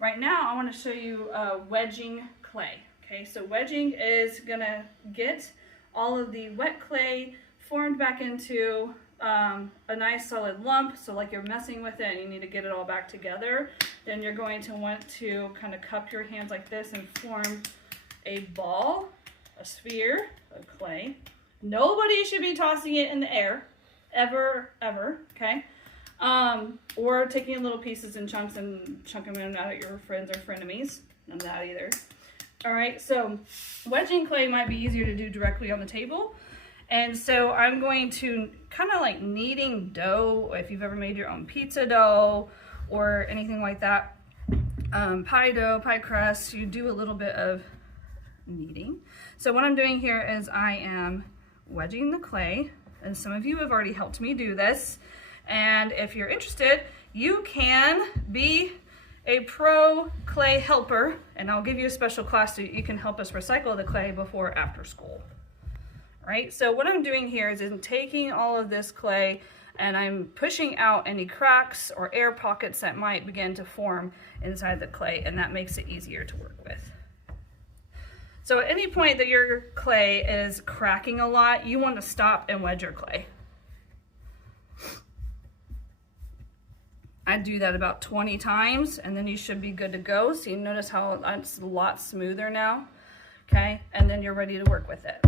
Right now I want to show you wedging clay. Okay, so wedging is gonna get all of the wet clay formed back into a nice solid lump. So like you're messing with it and you need to get it all back together. Then you're going to want to kind of cup your hands like this and form a ball, a sphere of clay. Nobody should be tossing it in the air, ever, okay? Or taking little pieces and chunks and chunking them out at your friends or frenemies. None of that either. All right, so wedging clay might be easier to do directly on the table. And so I'm going to kind of like kneading dough, if you've ever made your own pizza dough or anything like that. Pie dough, pie crust, you do a little bit of kneading. So what I'm doing here is I am wedging the clay, and some of you have already helped me do this. And if you're interested, you can be a pro clay helper, and I'll give you a special class so you can help us recycle the clay before or after school. All right, so what I'm doing here is I'm taking all of this clay and I'm pushing out any cracks or air pockets that might begin to form inside the clay, and that makes it easier to work with. So at any point that your clay is cracking a lot, you want to stop and wedge your clay. I do that about 20 times and then you should be good to go. So you notice how it's a lot smoother now, okay? And then you're ready to work with it.